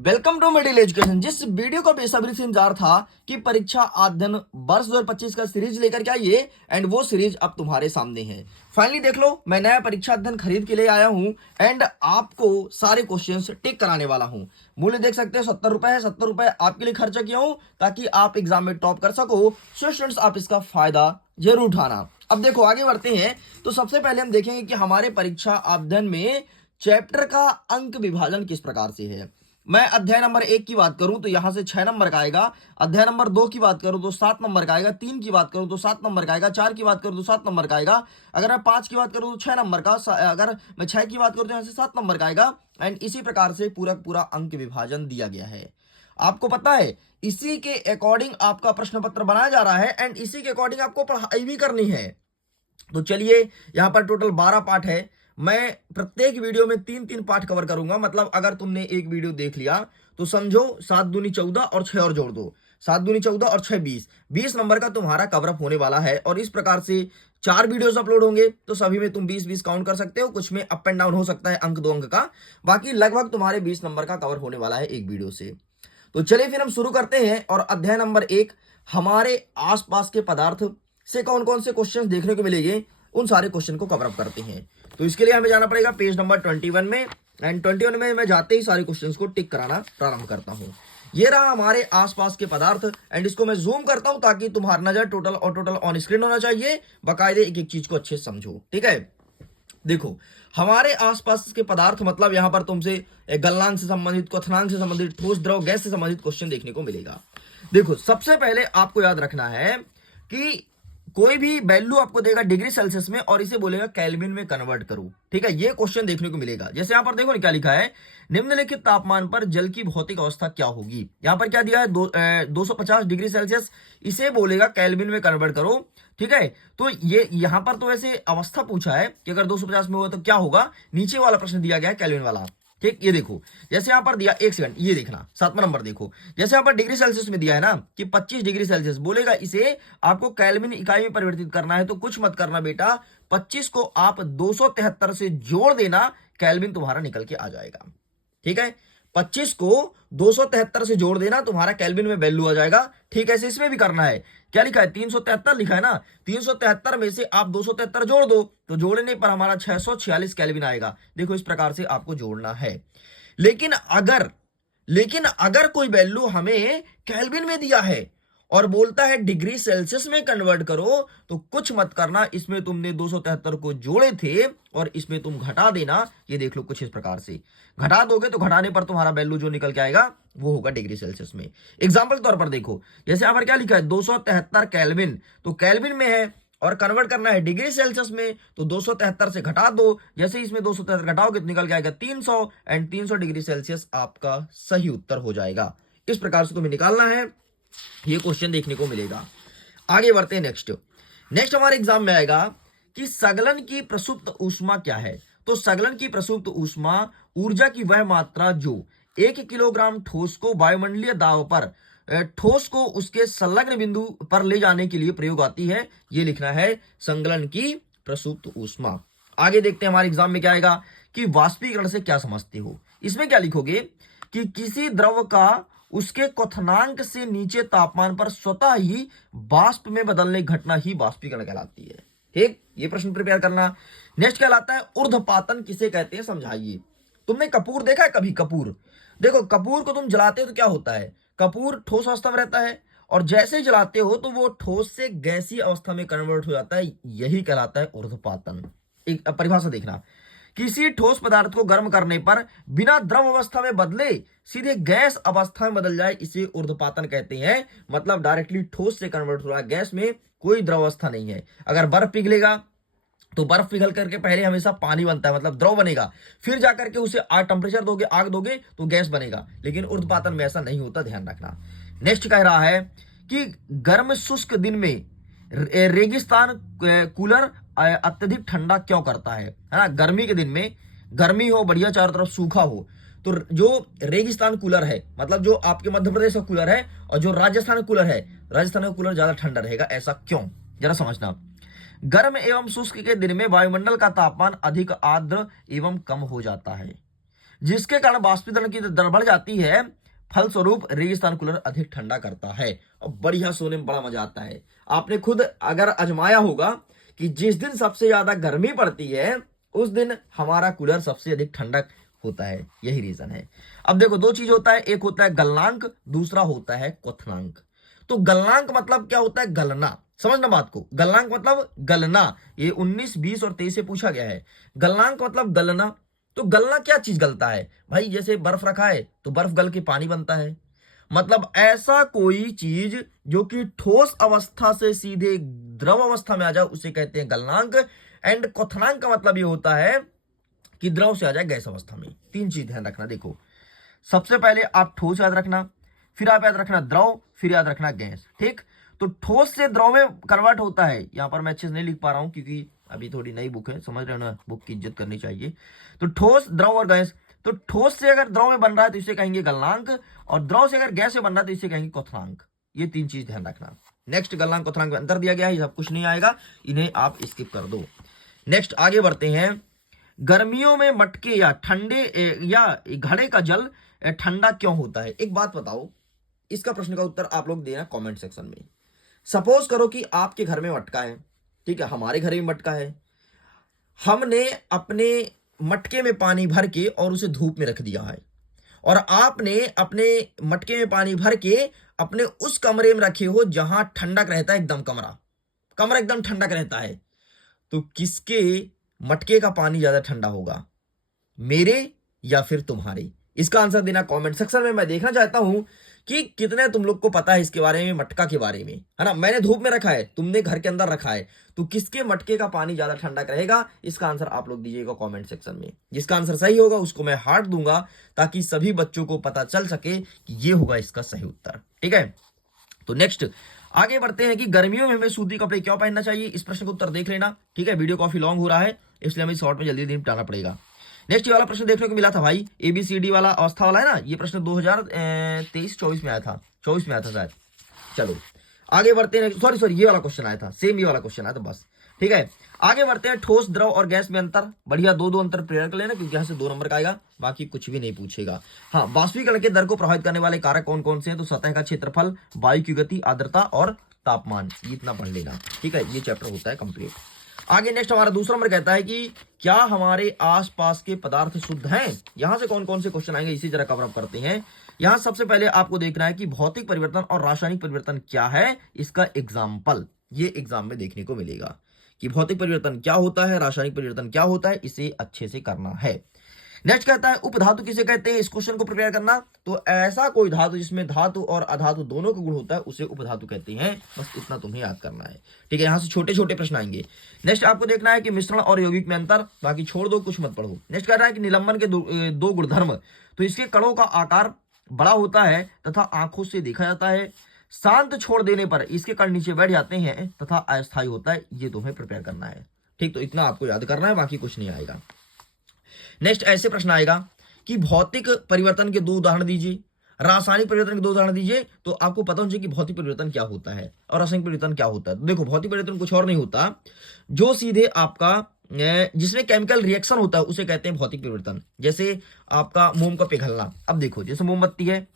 Welcome to middle education. जिस video को बेसब्री से इंतजार था कि परीक्षा अध्ययन वर्ष 2025 का सीरीज लेकर के आइए एंड वो सीरीज अब तुम्हारे सामने है। फाइनली देख लो, मैं नया परीक्षा अध्ययन खरीद के ले आया हूं एंड आपको सारे क्वेश्चंस टिक कराने वाला हूं। मूल्य देख सकते हैं 70 रुपए है। 70 रुपए आपके लिए खर्चा किया हूं ताकि आप एग्जाम में टॉप कर सको। सो स्टूडेंट्स, आप इसका फायदा जरूर उठाना। अब देखो, आगे बढ़ते हैं तो सबसे पहले हम देखेंगे कि हमारे परीक्षा अध्ययन में चैप्टर का अंक विभाजन किस प्रकार से है। मैं अध्याय नंबर 1 की बात करूं तो यहां से 6 नंबर का आएगा। अध्याय नंबर 2 की बात करूं तो 7 नंबर का आएगा। 3 की बात करूं तो 7 नंबर का आएगा। 4 की बात करूं तो 7 नंबर का आएगा। अगर मैं 5 की बात करूं तो 6 नंबर का। अगर मैं 6 की बात करूं तो यहां से 7 नंबर का आएगा। एंड इसी प्रकार से पूरा पूरा अंक विभाजन दिया गया है। आपको पता है, इसी के अकॉर्डिंग आपका प्रश्न पत्र बनाया जा रहा है एंड इसी के अकॉर्डिंग आपको पढ़ाई भी करनी है। तो चलिए, यहां पर टोटल 12 पार्ट है। मैं प्रत्येक वीडियो में 3-3 पार्ट कवर करूंगा। मतलब अगर तुमने एक वीडियो देख लिया तो समझो 7 दूनी 14 और 6 और जोड़ दो। 7 दूनी 14 और 6 20 नंबर का तुम्हारा कवरअप होने वाला है। और इस प्रकार से 4 वीडियोस अपलोड होंगे तो सभी में तुम 20-20 काउंट कर सकते हो। कुछ में अप एंड डाउन हो सकता है अंक 2 अंक का। बाकी लगभग तुम्हारे 20 नंबर का कवर होने वाला है एक वीडियो से। तो चलिए फिर हम शुरू करते हैं। और अध्याय नंबर 1, हमारे आसपास के पदार्थ से कौन कौन से क्वेश्चन देखने को मिलेंगे, उन सारे क्वेश्चन को कवर अप करते हैं। तो इसके लिए हमें जाना पड़ेगा पेज नंबर 21 में। एंड 21 में मैं जाते ही सारे क्वेश्चंस को टिक कराना प्रारंभ करता हूं। ये रहा हमारे आसपास के पदार्थ एंड इसको मैं जूम करता हूं ताकि तुम्हारा नजर टोटल ऑन स्क्रीन होना चाहिए। बाकायदे एक एक चीज को अच्छे से समझो, ठीक है। देखो, हमारे आसपास के पदार्थ मतलब यहां पर तुमसे गलनांक से संबंधित, क्वथनांक से संबंधित, ठोस द्रव गैस से संबंधित क्वेश्चन देखने को मिलेगा। देखो, सबसे पहले आपको याद रखना है कि कोई भी वैल्यू आपको देगा डिग्री सेल्सियस में और इसे बोलेगा केल्विन में कन्वर्ट करो, ठीक है। ये क्वेश्चन देखने को मिलेगा। जैसे यहां पर देखो ना क्या लिखा है, निम्नलिखित तापमान पर जल की भौतिक अवस्था क्या होगी। यहां पर क्या दिया है, 250 डिग्री सेल्सियस। इसे बोलेगा केल्विन में कन्वर्ट करो, ठीक है। तो ये यहां पर तो वैसे अवस्था पूछा है कि अगर 250 में हुआ तो क्या होगा। नीचे वाला प्रश्न दिया गया है केल्विन वाला, ठीक। ये देखो, जैसे यहां पर दिया, एक सेकंड ये देखना, 7वां नंबर देखो। जैसे यहां पर डिग्री सेल्सियस में दिया है ना कि 25 डिग्री सेल्सियस, बोलेगा इसे आपको केल्विन इकाई में परिवर्तित करना है। तो कुछ मत करना बेटा, 25 को आप 273 से जोड़ देना, केल्विन तुम्हारा निकल के आ जाएगा, ठीक है। 25 को 273 से जोड़ देना, तुम्हारा केल्विन में वैल्यू आ जाएगा। ठीक है, ऐसे इसमें भी करना है। क्या लिखा है, 373 लिखा है ना। 373 में से आप 273 जोड़ दो तो जोड़ने पर हमारा 646 केल्विन आएगा। देखो, इस प्रकार से आपको जोड़ना है। लेकिन अगर कोई वैल्यू हमें केल्विन में दिया है और बोलता है डिग्री सेल्सियस में कन्वर्ट करो, तो कुछ मत करना। इसमें तुमने 273 को जोड़े थे और इसमें तुम घटा देना। ये देख लो, कुछ इस प्रकार से घटा दोगे तो घटाने पर तुम्हारा वैल्यू जो निकल के आएगा वो होगा डिग्री सेल्सियस में। एग्जाम्पल तौर पर देखो, जैसे यहां पर क्या लिखा है, 273 केल्विन, तो केल्विन में है और कन्वर्ट करना है डिग्री सेल्सियस में, तो 273 से घटा दो। जैसे ही इसमें 273 घटाओगे तो निकल के आएगा 300 एंड 300 डिग्री सेल्सियस आपका सही उत्तर हो जाएगा। इस प्रकार से तुम्हें निकालना है। ये क्वेश्चन देखने को मिलेगा। आगे बढ़ते हैं। नेक्स्ट हमारे एग्जाम में आएगा कि संगलन की प्रसुप्त ऊष्मा क्या है। तो संगलन की प्रसुप्त ऊष्मा ऊर्जा की वह मात्रा जो 1 किलोग्राम ठोस को वायुमंडलीय दाब पर ठोस को उसके संलग्न बिंदु पर ले जाने के लिए प्रयोग आती है। ये लिखना है संगलन की प्रसुप्त ऊष्मा। आगे देखते हैं हमारे एग्जाम में क्या आएगा कि वाष्पीकरण से क्या समझते हो। इसमें क्या लिखोगे कि किसी द्रव का उसके क्वथनांक से नीचे तापमान पर स्वतः ही वाष्प में बदलने घटना ही वाष्पीकरण कहलाती है, ठीक। ये प्रश्न प्रिपेयर करना। नेक्स्ट कहलाता है ऊर्ध्वपातन किसे कहते हैं, समझाइए। तुमने कपूर देखा है कभी? कपूर देखो, कपूर को तुम जलाते हो तो क्या होता है, कपूर ठोस अवस्था में रहता है और जैसे ही जलाते हो तो वो ठोस से गैसीय अवस्था में कन्वर्ट हो जाता है। यही कहलाता है ऊर्ध्वपातन। एक परिभाषा देखना, किसी ठोस पदार्थ को गर्म करने पर बिना द्रव अवस्था में बदले सीधे गैस अवस्था में बदल जाए, इसे ऊर्ध्वपातन कहते हैं। मतलब डायरेक्टली ठोस से कन्वर्ट हो रहा है गैस में, कोई द्रव अवस्था नहीं है। अगर बर्फ पिघलेगा तो बर्फ पिघल करके पहले हमेशा पानी बनता है, मतलब द्रव बनेगा, फिर जाकर के उसे टेम्परेचर दोगे, आग दोगे तो गैस बनेगा। लेकिन ऊर्ध्वपातन में ऐसा नहीं होता, ध्यान रखना। नेक्स्ट कह रहा है कि गर्म शुष्क दिन में रेगिस्तान कूलर अत्यधिक ठंडा क्यों करता है ना। गर्मी के दिन में गर्मी हो, बढ़िया चारों तरफ सूखा हो, तो जो रेगिस्तान कूलर है, मतलब जो आपके मध्य प्रदेश का कूलर है और जो राजस्थान कूलर है, राजस्थान का कूलर ज्यादा ठंडा रहेगा। ऐसा क्यों, जरा समझना। गर्म एवं शुष्क के दिन में वायुमंडल का तापमान अधिक आर्द्र एवं कम हो जाता है। जिसके कारण वाष्पीकरण की दर बढ़ जाती है। फलस्वरूप रेगिस्तान कूलर अधिक ठंडा करता है। और बढ़िया सोने में बड़ा मजा आता है। आपने खुद अगर आजमाया होगा कि जिस दिन सबसे ज्यादा गर्मी पड़ती है उस दिन हमारा कूलर सबसे अधिक ठंडक होता है, यही रीजन है। अब देखो दो चीज होता है, एक होता है गलनांक, दूसरा होता है क्वथनांक। तो गलनांक मतलब क्या होता है? गलना। समझना बात को, गलनांक मतलब गलना। ये 19, 20 और 23 से पूछा गया है। गलनांक मतलब गलना। तो गलना क्या चीज गलता है भाई? जैसे बर्फ रखा है तो बर्फ गल के पानी बनता है। मतलब ऐसा कोई चीज जो कि ठोस अवस्था से सीधे द्रव अवस्था में आ जाए उसे कहते हैं गलनांक। एंड क्वथनांक का मतलब ये होता है कि द्रव से आ जाए गैस अवस्था में। तीन चीज ध्यान रखना। देखो सबसे पहले आप ठोस याद रखना, फिर आप याद रखना द्रव, फिर याद रखना गैस। ठीक, तो ठोस से द्रव में कन्वर्ट होता है। यहां पर मैं अच्छे से नहीं लिख पा रहा हूं क्योंकि अभी थोड़ी नई बुक है, समझ रहे हो ना, बुक की इज्जत करनी चाहिए। तो ठोस, द्रव और गैस। तो ठोस से अगर द्रव में बन रहा है तो इसे कहेंगे गलनांक, और द्रव से अगर गैस से बन रहा है तो इसे कहेंगे क्वथनांक। ये तीन चीज ध्यान रखना। नेक्स्ट, गलनांक क्वथनांक में अंतर दिया गया है, ये सब कुछ नहीं आएगा, इन्हें आप स्किप कर दो। नेक्स्ट आगे बढ़ते हैं। गर्मियों में मटके या ठंडे या घड़े का जल ठंडा क्यों होता है? एक बात बताओ, इसका प्रश्न का उत्तर आप लोग देना कमेंट सेक्शन में। सपोज करो कि आपके घर में मटका है, ठीक है, हमारे घर में मटका है। हमने अपने मटके में पानी भर के और उसे धूप में रख दिया है, और आपने अपने मटके में पानी भर के अपने उस कमरे में रखे हो जहां ठंडक रहता है, एकदम कमरा कमरा एकदम ठंडक रहता है। तो किसके मटके का पानी ज्यादा ठंडा होगा, मेरे या फिर तुम्हारे? इसका आंसर देना कमेंट सेक्शन में। मैं देखना चाहता हूं कि कितने तुम लोग को पता है इसके बारे में, मटका के बारे में, है ना। मैंने धूप में रखा है, तुमने घर के अंदर रखा है, तो किसके मटके का पानी ज्यादा ठंडा रहेगा? इसका आंसर आप लोग दीजिएगा कमेंट सेक्शन में। जिसका आंसर सही होगा उसको मैं हार्ट दूंगा, ताकि सभी बच्चों को पता चल सके कि ये होगा इसका सही उत्तर। ठीक है, तो नेक्स्ट आगे बढ़ते हैं कि गर्मियों में हमें सूती कपड़े क्यों पहनना चाहिए। इस प्रश्न का उत्तर देख लेना। ठीक है, वीडियो काफी लॉन्ग हो रहा है इसलिए हमें शॉर्ट में जल्दी निपटाना पड़ेगा। नेक्स्ट वाला प्रश्न देखने को मिला था भाई, ABCD वाला अवस्था वाला है ना, ये प्रश्न 2023-24 में आया था, 24 में आया था शायद। चलो आगे बढ़ते हैं। सॉरी ये वाला क्वेश्चन आया था, सेम ये वाला क्वेश्चन आया था बस। ठीक है, आगे बढ़ते हैं। ठोस, द्रव और गैस में अंतर। बढ़िया, दो अंतर प्रेयर कर लेना क्योंकि यहां से 2 नंबर का आएगा, बाकी कुछ भी नहीं पूछेगा। हाँ, वाष्पीकरण के दर को प्रभावित करने वाले कारक कौन कौन से हैं? तो सतह का क्षेत्रफल, वायु की गति, आर्द्रता और तापमान। ये इतना पढ़ लेना। ठीक है, ये चैप्टर होता है कंप्लीट। आगे नेक्स्ट हमारा दूसरा नंबर कहता है कि क्या हमारे आसपास के पदार्थ शुद्ध हैं? यहां से कौन कौन से क्वेश्चन आएंगे इसी जरा कवर अप करते हैं। यहां सबसे पहले आपको देखना है कि भौतिक परिवर्तन और रासायनिक परिवर्तन क्या है, इसका एग्जाम्पल ये एग्जाम में देखने को मिलेगा कि भौतिक परिवर्तन क्या होता है, रासायनिक परिवर्तन क्या होता है, इसे अच्छे से करना है। नेक्स्ट कहता है उपधातु किसे कहते हैं? इस क्वेश्चन को प्रिपेयर करना। तो ऐसा कोई धातु जिसमें धातु और अधातु दोनों का गुण होता है उसे उपधातु कहते हैं। बस इतना तुम्हें याद करना है। ठीक है, यहां से छोटे छोटे प्रश्न आएंगे। नेक्स्ट आपको देखना है कि मिश्रण और यौगिक में अंतर, बाकी छोड़ दो, कुछ मत पढ़ो। नेक्स्ट कह रहा है कि निलंबन के दो गुणधर्म। तो इसके कणों का आकार बड़ा होता है तथा आंखों से देखा जाता है। शांत छोड़ देने पर इसके कण नीचे बैठ जाते हैं तथा अस्थायी होता है। ये तुम्हें प्रिपेयर करना है। ठीक, तो इतना आपको याद करना है, बाकी कुछ नहीं आएगा। नेक्स्ट ऐसे प्रश्न आएगा कि भौतिक परिवर्तन के 2 उदाहरण दीजिए, रासायनिक परिवर्तन के 2 उदाहरण दीजिए। तो आपको पता होना चाहिए कि भौतिक परिवर्तन क्या होता है और रासायनिक परिवर्तन क्या होता है। तो देखो, भौतिक परिवर्तन कुछ और नहीं होता, जो सीधे आपका जिसमें केमिकल रिएक्शन होता है उसे कहते हैं भौतिक परिवर्तन। जैसे आपका मोम का पिघलना। अब देखो, जैसे मोमबत्ती है,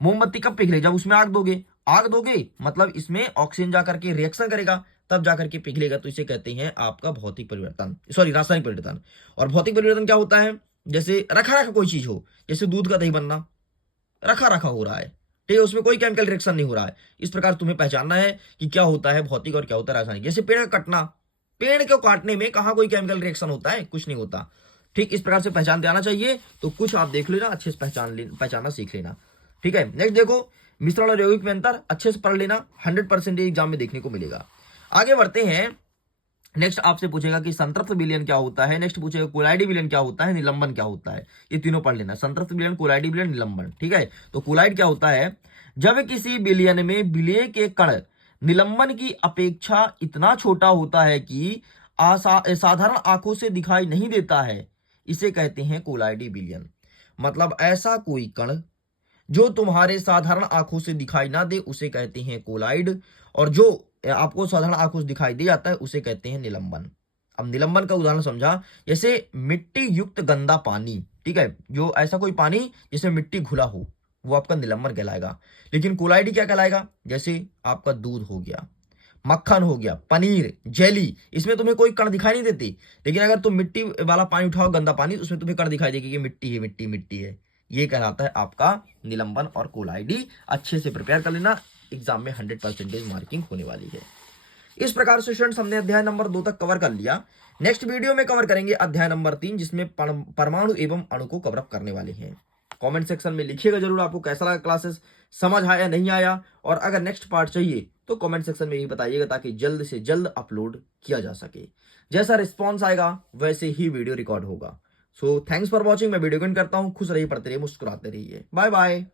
मोमबत्ती कब पिघले? जब उसमें आग दोगे। आग दोगे मतलब इसमें ऑक्सीजन जाकर के रिएक्शन करेगा, तब जाकर के पिघलेगा, तो इसे कहते हैं आपका भौतिक परिवर्तन, सॉरी रासायनिक परिवर्तन। और भौतिक परिवर्तन क्या होता है? जैसे रखा रखा कोई चीज हो, जैसे दूध का दही बनना, रखा रखा हो रहा है, ठीक है, उसमें कोई केमिकल रिएक्शन नहीं हो रहा है। इस प्रकार तुम्हें पहचानना है कि क्या होता है भौतिक और क्या होता है रासायनिक। जैसे पेड़ का कटना, पेड़ को काटने में कहाँ कोई केमिकल रिएक्शन होता है? कुछ नहीं होता। ठीक, इस प्रकार से पहचानते आना चाहिए। तो कुछ आप देख लेना, अच्छे से पहचानना सीख लेना। ठीक है, नेक्स्ट देखो, मिश्रण और यौगिक में अंतर अच्छे से पढ़ लेना, 100% एग्जाम में देखने को मिलेगा। आगे बढ़ते हैं। नेक्स्ट आपसे पूछेगा कि संतृप्त विलयन क्या होता है। नेक्स्ट पूछेगा कोलाइडी विलयन क्या होता है, निलंबन क्या होता है। ये तीनों पढ़ लेना, संतृप्त विलयन, कोलाइडी विलयन, निलंबन। ठीक है, तो कोलाइड क्या होता है? जब किसी विलयन में विलेय के कण निलंबन की अपेक्षा इतना छोटा होता है कि साधारण आंखों से दिखाई नहीं देता है, इसे कहते हैं कोलाइडी विलयन। मतलब ऐसा कोई कण जो तुम्हारे साधारण आंखों से दिखाई ना दे उसे कहते हैं कोलाइड, और जो आपको साधारण आंखों से दिखाई दे जाता है उसे कहते हैं निलंबन। अब निलंबन का उदाहरण समझा, जैसे मिट्टी युक्त गंदा पानी, ठीक है, जो ऐसा कोई पानी जिसमें मिट्टी घुला हो वो आपका निलंबन कहलाएगा। लेकिन कोलाइडी क्या कहलाएगा? जैसे आपका दूध हो गया, मक्खन हो गया, पनीर, जेली, इसमें तुम्हें कोई कण दिखाई नहीं देती। लेकिन अगर तुम मिट्टी वाला पानी उठाओ, गंदा पानी, तो उसमें तुम्हें कण दिखाई देगी कि मिट्टी है, मिट्टी मिट्टी है। ये कहलाता है आपका निलंबन और कोलाइडी। अच्छे से प्रिपेयर कर लेना, एग्जाम में 100% मार्किंग होने वाली है। इस प्रकार से स्टूडेंट्स हमने अध्याय नंबर 2 तक कवर कर लिया। नेक्स्ट वीडियो में कवर करेंगे अध्याय नंबर 3, जिसमें परमाणु एवं अणु को कवर अप करने वाले हैं। कमेंट सेक्शन में लिखिएगा जरूर आपको कैसा लगा क्लासेस, समझ आया नहीं आया, और अगर नेक्स्ट पार्ट चाहिए तो कमेंट सेक्शन में ही बताइएगा ताकि जल्द से जल्द अपलोड किया जा सके। जैसा रिस्पॉन्स आएगा वैसे ही वीडियो रिकॉर्ड होगा। So thanks for watching. मैं वीडियो एंड करता हूँ। खुश रहिए, पढ़ते रहिए, मुस्कुराते रहिए। Bye bye.